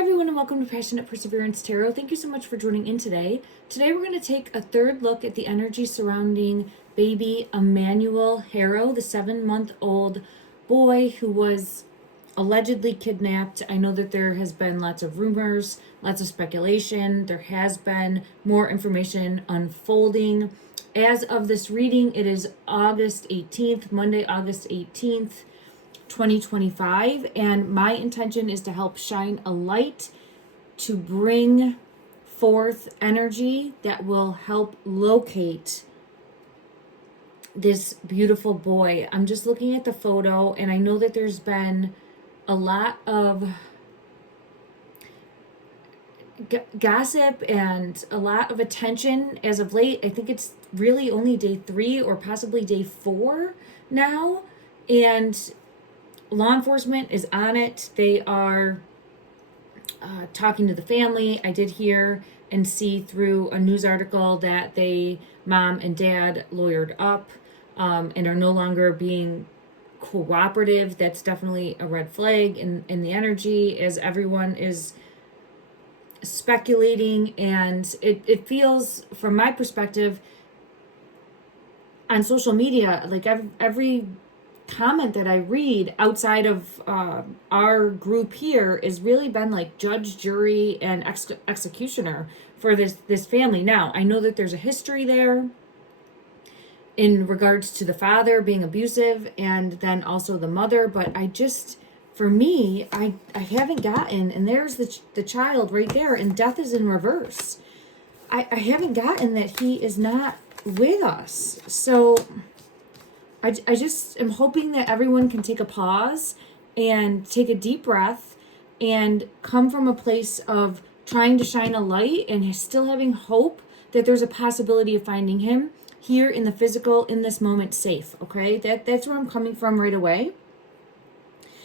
everyone, and welcome to Passionate Perseverance Tarot. Thank you so much for joining in today. Today we're going to take a third look at the energy surrounding baby Emmanuel Haro, the 7-month-old boy who was allegedly kidnapped. I know that there has been lots of rumors, lots of speculation. There has been more information unfolding. As of this reading, it is August 18th, Monday, August 18th. 2025, and my intention is to help shine a light to bring forth energy that will help locate this beautiful boy. I'm just looking at the photo, and I know that there's been a lot of gossip and a lot of attention as of late. I think it's really only day 3 or possibly day 4 now, and law enforcement is on it. They are talking to the family. I did hear and see through a news article that mom and dad lawyered up and are no longer being cooperative. That's definitely a red flag in the energy, as everyone is speculating. And it feels, from my perspective, on social media, like every comment that I read outside of our group here is really been like judge, jury, and executioner for this family. Now, I know that there's a history there in regards to the father being abusive and then also the mother, but for me, I haven't gotten, and there's the child right there, and death is in reverse. I haven't gotten that he is not with us. So I just am hoping that everyone can take a pause and take a deep breath and come from a place of trying to shine a light and still having hope that there's a possibility of finding him here in the physical, in this moment, safe. Okay, that's where I'm coming from right away,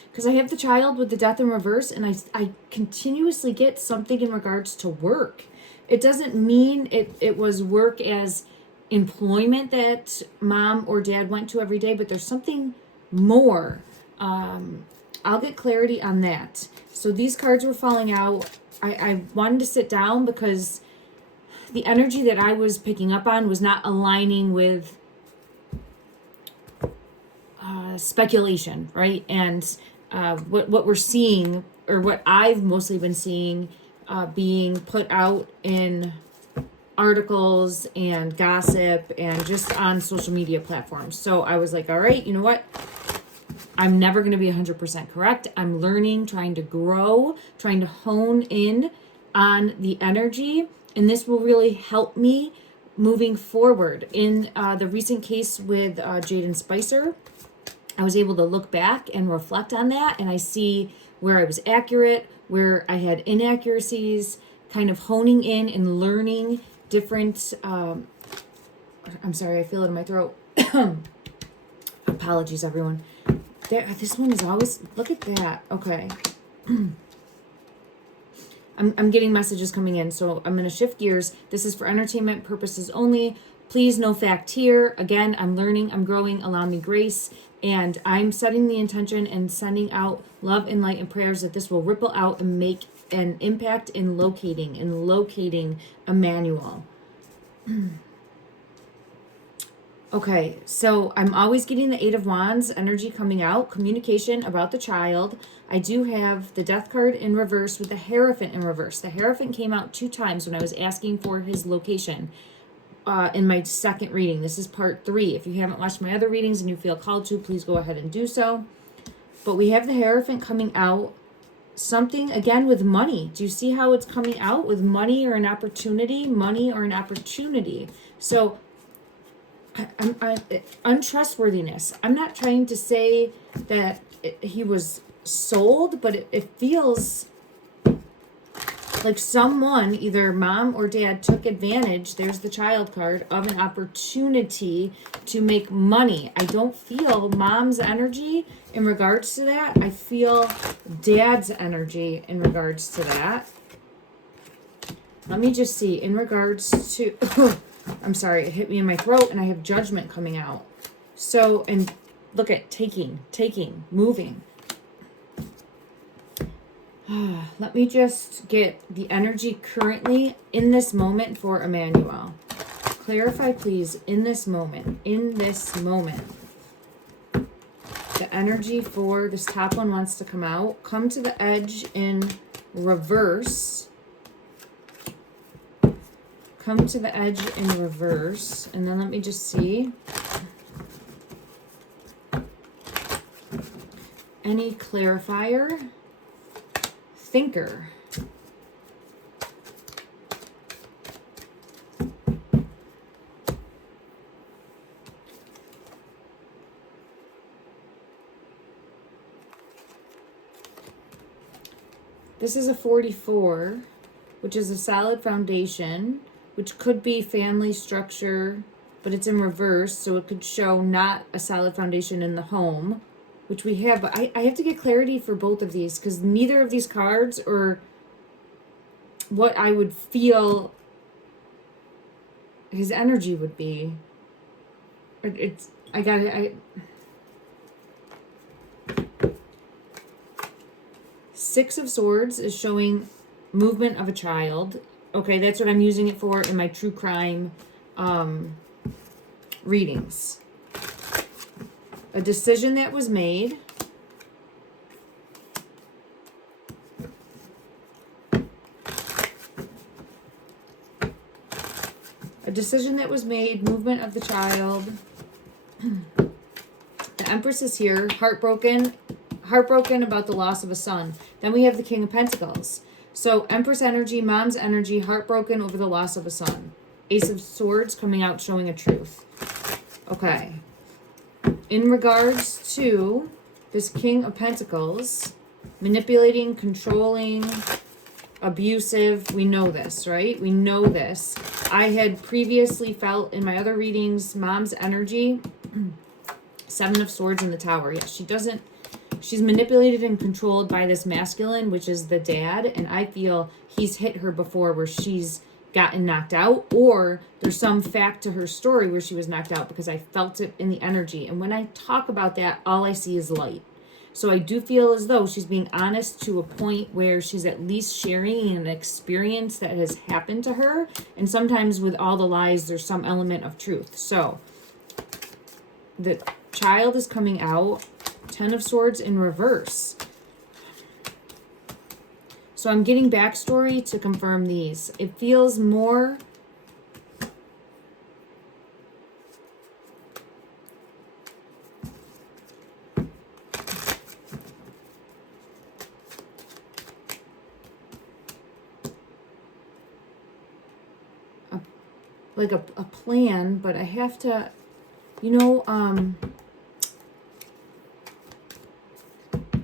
because I have the child with the death in reverse, and I continuously get something in regards to work. It doesn't mean it was work as employment that mom or dad went to every day, but there's something more. I'll get clarity on that. So these cards were falling out. I wanted to sit down because the energy that I was picking up on was not aligning with speculation, right? And what we're seeing, or what I've mostly been seeing being put out in articles and gossip and just on social media platforms. So I was like, all right, you know what? I'm never going to be 100% correct. I'm learning, trying to grow, trying to hone in on the energy. And this will really help me moving forward. In the recent case with Jaden Spicer, I was able to look back and reflect on that. And I see where I was accurate, where I had inaccuracies, kind of honing in and learning different, I'm sorry, I feel it in my throat. Apologies, everyone. This one is always, look at that. Okay. I'm getting messages coming in, so I'm going to shift gears. This is for entertainment purposes only. Please, no fact here. Again, I'm learning, I'm growing, allow me grace, and I'm setting the intention and sending out love and light and prayers that this will ripple out and make an impact in locating Emmanuel. Okay, so I'm always getting the 8 of Wands energy coming out, communication about the child. I do have the Death card in reverse with the Hierophant in reverse. The Hierophant came out 2 times when I was asking for his location in my second reading. This is part 3. If you haven't watched my other readings and you feel called to, please go ahead and do so. But we have the Hierophant coming out. Something, again, with money. Do you see how it's coming out with money or an opportunity? Money or an opportunity. So, untrustworthiness. I'm not trying to say that he was sold, but it feels like someone, either mom or dad, took advantage, there's the child card, of an opportunity to make money. I don't feel mom's energy in regards to that. I feel dad's energy in regards to that. Let me just see, in regards to, I'm sorry, it hit me in my throat, and I have Judgment coming out. So, and look at taking, moving. Let me just get the energy currently in this moment for Emmanuel. Clarify, please, in this moment. In this moment. The energy for this top one wants to come out. Come to the edge in reverse. Come to the edge in reverse. And then let me just see. Any clarifier? Thinker. This is a 44, which is a solid foundation, which could be family structure, but it's in reverse, so it could show not a solid foundation in the home, which we have. But I have to get clarity for both of these, because neither of these cards are what I would feel his energy would be. Six of Swords is showing movement of a child. Okay, that's what I'm using it for in my true crime readings. A decision that was made. A decision that was made, movement of the child. The Empress is here, heartbroken about the loss of a son. Then we have the King of Pentacles. So Empress energy, mom's energy, heartbroken over the loss of a son. Ace of Swords coming out showing a truth. Okay. In regards to this King of Pentacles, manipulating, controlling, abusive, we know this, right? We know this. I had previously felt in my other readings, mom's energy, Seven of Swords in the Tower. Yes, she's manipulated and controlled by this masculine, which is the dad, and I feel he's hit her before where she's gotten knocked out, or there's some fact to her story where she was knocked out, because I felt it in the energy. And when I talk about that, all I see is light. So I do feel as though she's being honest to a point where she's at least sharing an experience that has happened to her. And sometimes with all the lies, there's some element of truth. So the child is coming out. Ten of Swords in reverse. So I'm getting backstory to confirm these. It feels more like a plan, but I have to,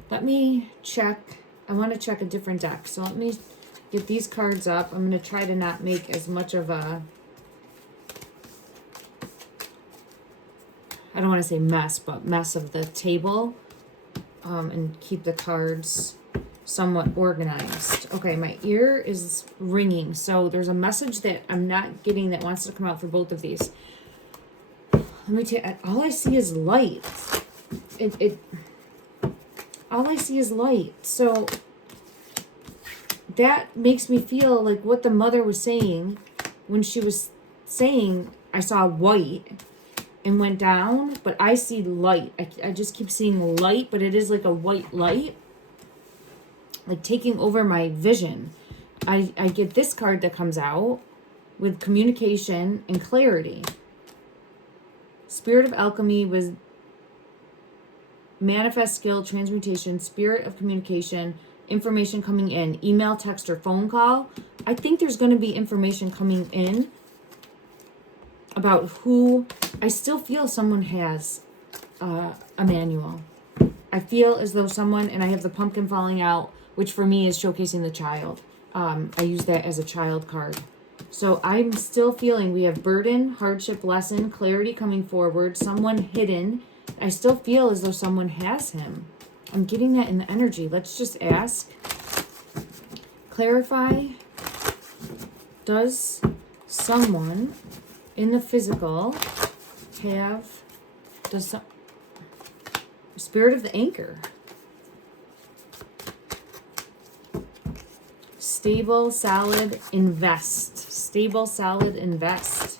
let me check. I want to check a different deck. So let me get these cards up. I'm going to try to not make as much of a, I don't want to say mess, but mess of the table, and keep the cards somewhat organized. Okay, my ear is ringing. So there's a message that I'm not getting that wants to come out for both of these. Let me tell you, all I see is light. All I see is light. So that makes me feel like what the mother was saying when she was saying, I saw white and went down, but I see light. I just keep seeing light, but it is like a white light, like taking over my vision. I get this card that comes out with communication and clarity. Spirit of alchemy was manifest skill, transmutation, spirit of communication, information coming in, email, text, or phone call. I think there's going to be information coming in about who. I still feel someone has Emmanuel. I feel as though someone, and I have the pumpkin falling out, which for me is showcasing the child. I use that as a child card. So I'm still feeling we have burden, hardship, lesson, clarity coming forward, someone hidden. I still feel as though someone has him. I'm getting that in the energy. Let's just ask. Clarify. Does someone in the physical have spirit of the anchor? Stable, solid, invest. Stable, solid, invest.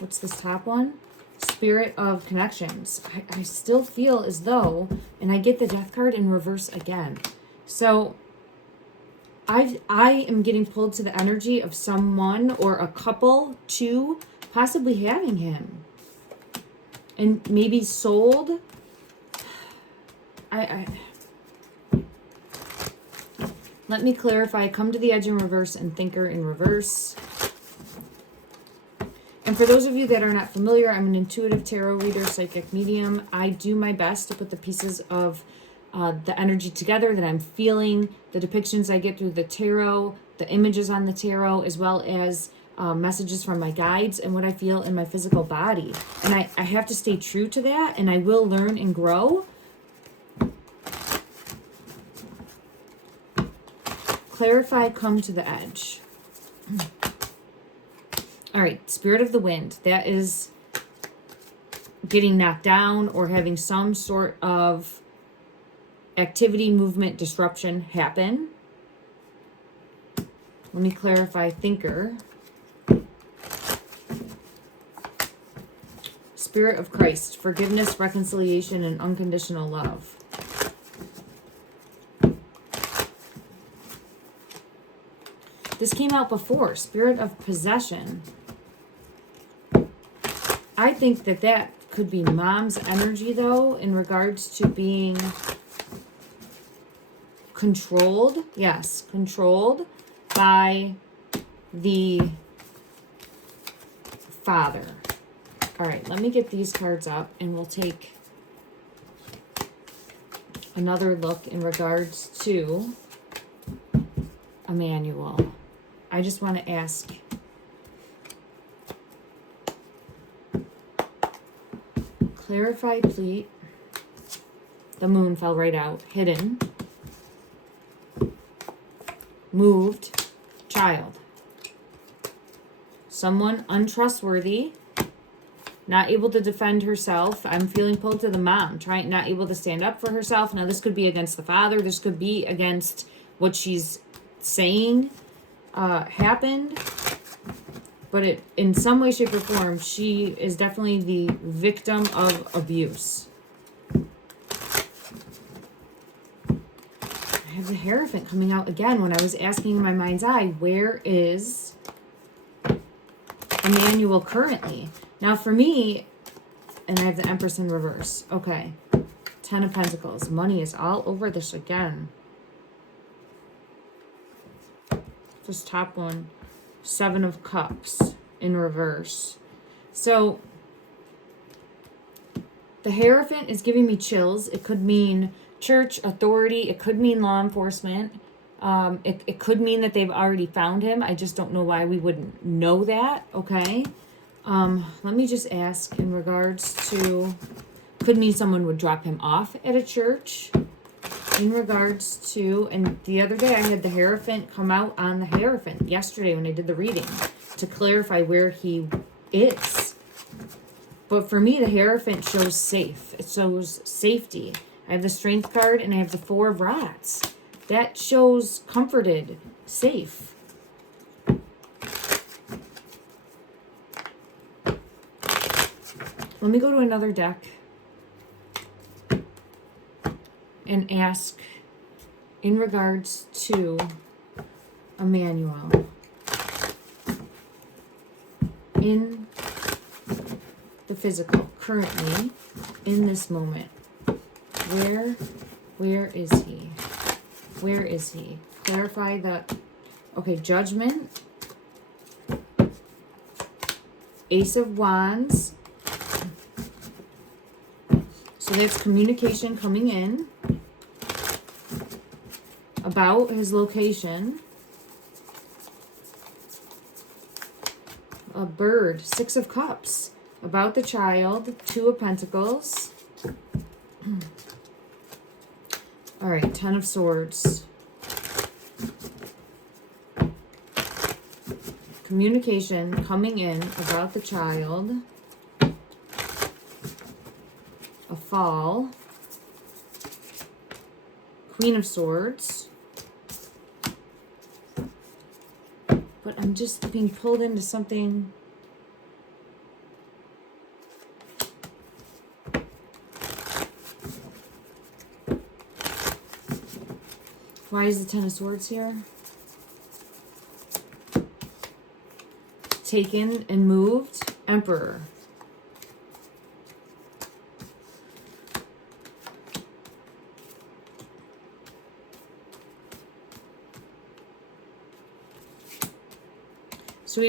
What's this top one? Spirit of connections. I still feel as though, and I get the death card in reverse again. So I am getting pulled to the energy of someone or a couple to possibly having him. And maybe sold. Let me clarify. Come to the edge in reverse and thinker in reverse. And for those of you that are not familiar, I'm an intuitive tarot reader, psychic medium. I do my best to put the pieces of the energy together that I'm feeling, the depictions I get through the tarot, the images on the tarot, as well as messages from my guides and what I feel in my physical body. And I have to stay true to that, and I will learn and grow. Clarify, come to the edge. All right, spirit of the wind. That is getting knocked down or having some sort of activity, movement, disruption happen. Let me clarify, thinker. Spirit of Christ, forgiveness, reconciliation, and unconditional love. This came out before, spirit of possession. I think that could be mom's energy, though, in regards to being controlled. Yes, controlled by the father. All right, let me get these cards up, and we'll take another look in regards to Emmanuel. I just want to ask, clarify, please. The moon fell right out. Hidden. Moved. Child. Someone untrustworthy. Not able to defend herself. I'm feeling pulled to the mom. Not able to stand up for herself. Now this could be against the father. This could be against what she's saying happened. But it, in some way, shape, or form, she is definitely the victim of abuse. I have the Hierophant coming out again when I was asking in my mind's eye, where is Emmanuel currently? Now for me, and I have the Empress in reverse. Okay. 10 of Pentacles. Money is all over this again. This top one. 7 of Cups in reverse. So the Hierophant is giving me chills. It could mean church, authority. It could mean law enforcement. It could mean that they've already found him. I just don't know why we wouldn't know that. Okay. Let me just ask in regards to, could mean someone would drop him off at a church. In regards to, and the other day I had the Hierophant come out on the Hierophant yesterday when I did the reading to clarify where he is. But for me, the Hierophant shows safe. It shows safety. I have the Strength card and I have the 4 of Rods. That shows comforted, safe. Let me go to another deck and ask in regards to Emmanuel in the physical, currently, in this moment. Where is he? Where is he? Clarify the, okay, Judgment, Ace of Wands. So that's communication coming in about his location. A bird, 6 of Cups, about the child, 2 of Pentacles. All right, 10 of Swords. Communication coming in about the child. A fall. Queen of Swords. but I'm just being pulled into something. Why is the Ten of Swords here? Taken and moved. Emperor. So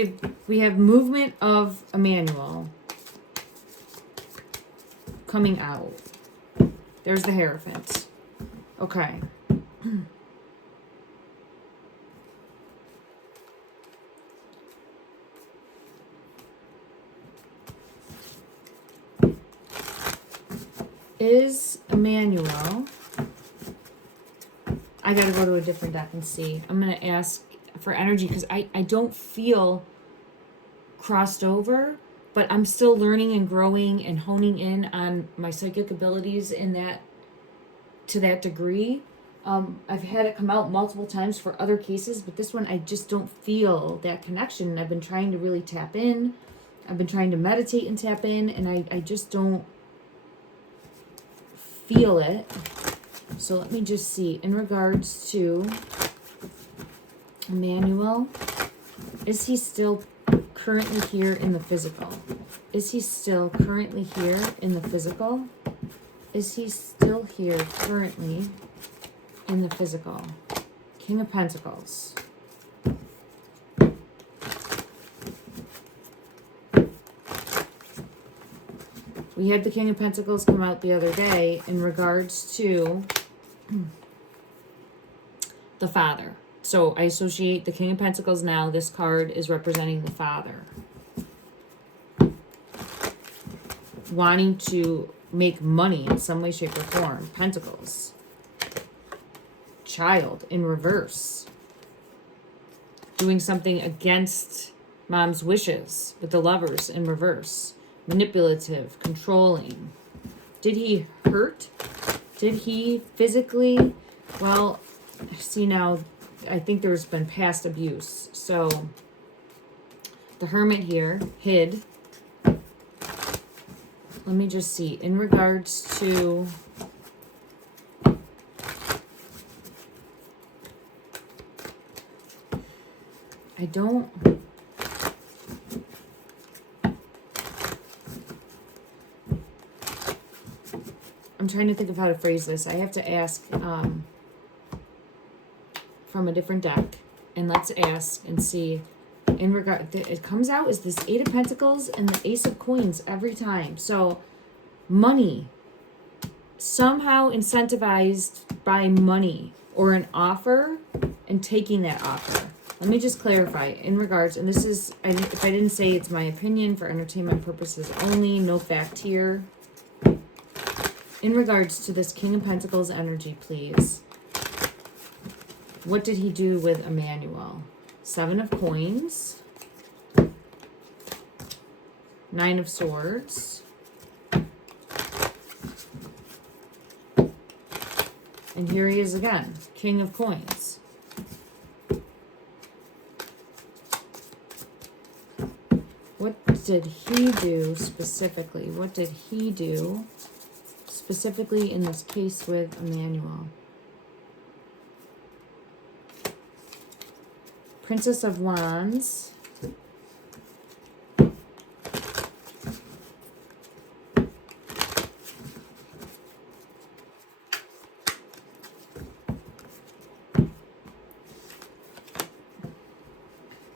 we have movement of Emmanuel coming out. There's the Hierophant. Okay. Is Emmanuel... I gotta go to a different deck and see. I'm gonna ask for energy because I don't feel crossed over, but I'm still learning and growing and honing in on my psychic abilities in that, to that degree. I've had it come out multiple times for other cases, but this one I just don't feel that connection. I've been trying to really tap in. I've been trying to meditate and tap in, and I just don't feel it. So let me just see. In regards to Emmanuel, is he still currently here in the physical? Is he still currently here in the physical? Is he still here currently in the physical? King of Pentacles. We had the King of Pentacles come out the other day in regards to the father. So I associate the King of Pentacles now. This card is representing the father. Wanting to make money in some way, shape, or form. Pentacles. Child in reverse. Doing something against mom's wishes with the Lovers in reverse. Manipulative, controlling. Did he hurt? Did he physically? Well, see now, I think there's been past abuse. So the Hermit here hid. Let me just see. In regards to I'm trying to think of how to phrase this. I have to ask from a different deck. And let's ask and see. In regard, it comes out as this Eight of Pentacles and the Ace of Coins every time. So money. Somehow incentivized by money or an offer and taking that offer. Let me just clarify in regards, and this is, if I didn't say, it's my opinion for entertainment purposes only, no fact here. In regards to this King of Pentacles energy, please. What did he do with Emmanuel? Seven of Coins. Nine of Swords. And here he is again, King of Coins. What did he do specifically? What did he do specifically in this case with Emmanuel? Princess of Wands.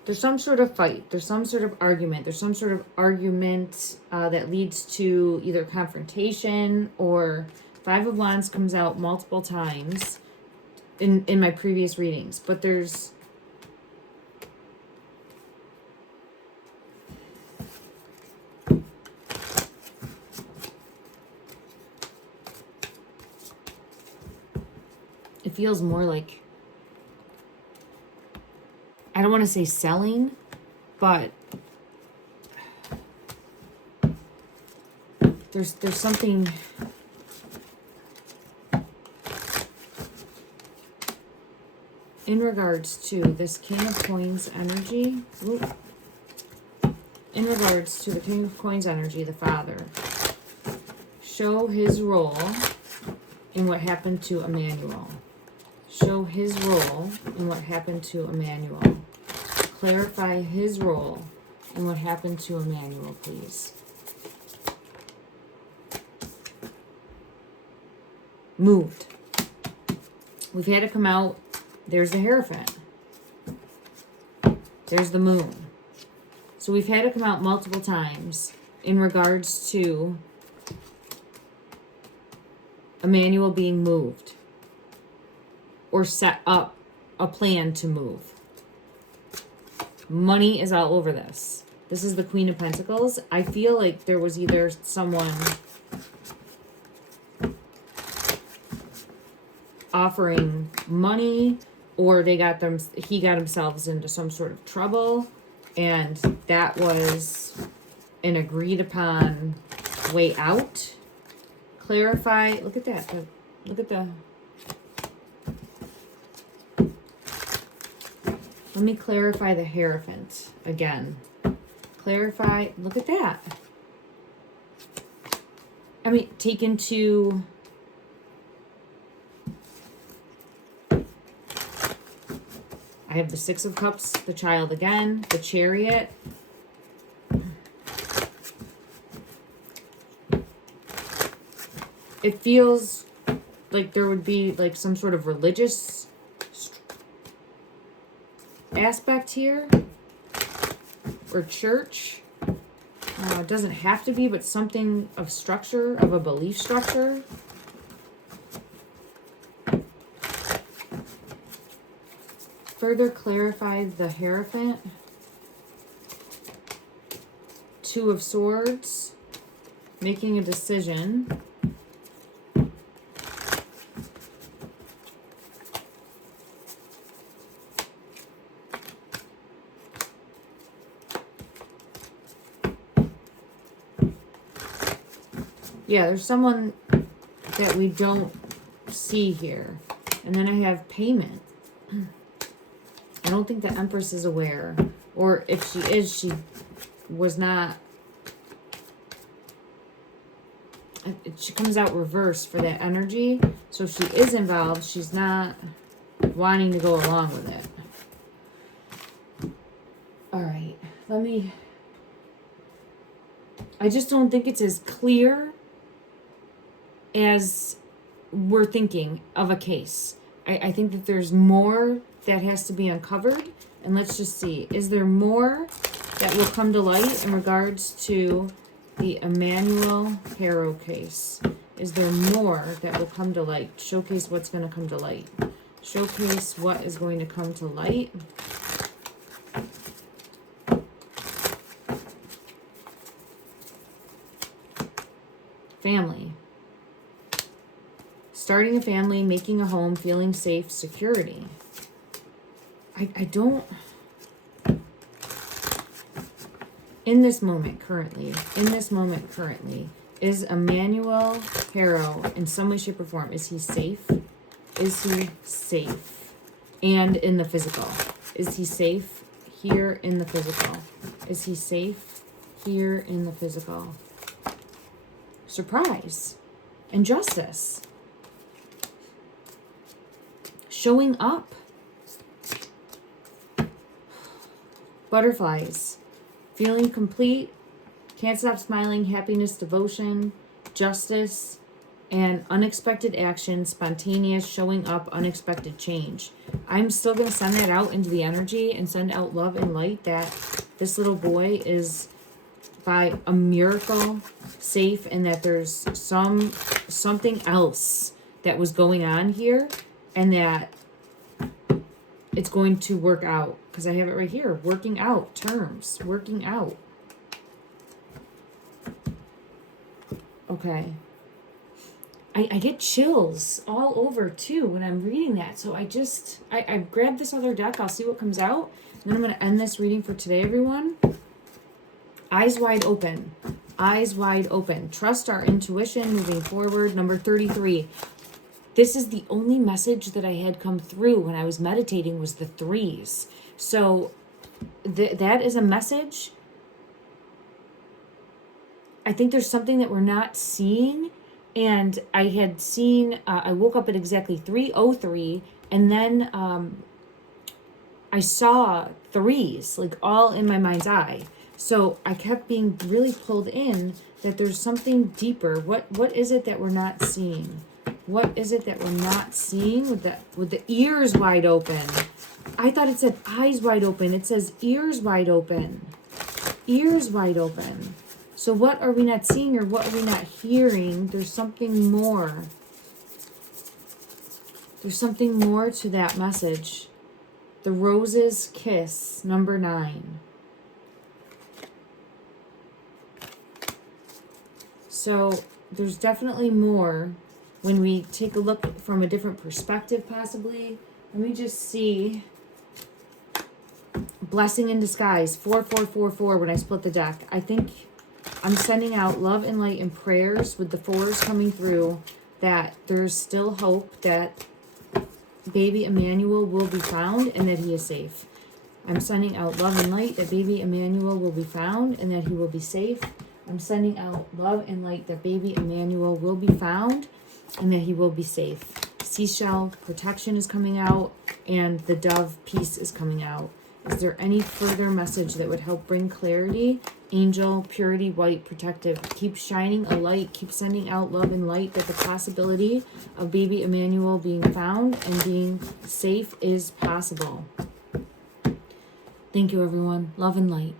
There's some sort of fight. There's some sort of argument. There's some sort of argument that leads to either confrontation or Five of Wands comes out multiple times in my previous readings. But there's... It feels more like... I don't want to say selling, but there's something in regards to this King of Coins energy, in regards to the King of Coins energy, the Father, show his role in what happened to Emmanuel. Show his role in what happened to Emmanuel. Clarify his role in what happened to Emmanuel, please. Moved. We've had it come out. There's the Hierophant. There's the Moon. So we've had it come out multiple times in regards to Emmanuel being moved or set up a plan to move. Money is all over this. This is the Queen of Pentacles. I feel like there was either someone offering money, or he got themselves into some sort of trouble, and that was an agreed upon way out. Clarify. Look at that. Look at the. Let me clarify the Hierophant again. Clarify. Look at that. I mean, taken to. I have the Six of Cups, the Child again, the Chariot. It feels like there would be like some sort of religious aspect here. Or church. It doesn't have to be, but something of structure, of a belief structure. Further clarify the Hierophant. Two of Swords. Making a decision. Yeah, there's someone that we don't see here. And then I have payment. I don't think the Empress is aware. Or if she is, she was not. She comes out reverse for that energy. So if she is involved, she's not wanting to go along with it. Alright, I just don't think it's as clear as we're thinking of a case. I think that there's more that has to be uncovered. And let's just see. Is there more that will come to light in regards to the Emmanuel Haro case? Is there more that will come to light? Showcase what's going to come to light. Showcase what is going to come to light. Family. Starting a family, making a home, feeling safe, security. I don't... In this moment currently, is Emmanuel Haro in some way, shape, or form, is he safe? Is he safe? And in the physical. Is he safe here in the physical? Is he safe here in the physical? Surprise. And justice. Showing up. Butterflies. Feeling complete. Can't stop smiling. Happiness, devotion, justice, and unexpected action, spontaneous, showing up, unexpected change. I'm still going to send that out into the energy and send out love and light that this little boy is by a miracle safe, and that there's something else that was going on here, and that it's going to work out. Because I have it right here. Working out. Terms. Working out. Okay. I get chills all over too when I'm reading that. So I grabbed this other deck. I'll see what comes out. And then I'm going to end this reading for today, everyone. Eyes wide open. Eyes wide open. Trust our intuition moving forward. Number 33. this is the only message that I had come through when I was meditating, was the 3s. So that is a message. I think there's something that we're not seeing. And I had seen, I woke up at exactly 3:03, and then I saw 3s, like all in my mind's eye. So I kept being really pulled in that there's something deeper. What is it that we're not seeing? What is it that we're not seeing with the ears wide open? I thought it said eyes wide open. It says ears wide open. Ears wide open. So what are we not seeing, or what are we not hearing? There's something more. There's something more to that message. The Rose's Kiss, number 9. So there's definitely more when we take a look from a different perspective, possibly. Let me just see. Blessing in Disguise, 4444 when I split the deck. I think I'm sending out love and light and prayers with the 4s coming through, that there's still hope that baby Emmanuel will be found and that he is safe. I'm sending out love and light that baby Emmanuel will be found and that he will be safe. I'm sending out love and light that baby Emmanuel will be found and that he will be safe. Seashell protection is coming out, and the dove peace is coming out. Is there any further message that would help bring clarity? Angel, purity, white, protective. Keep shining a light. Keep sending out love and light that the possibility of baby Emmanuel being found and being safe is possible. Thank you, everyone. Love and light.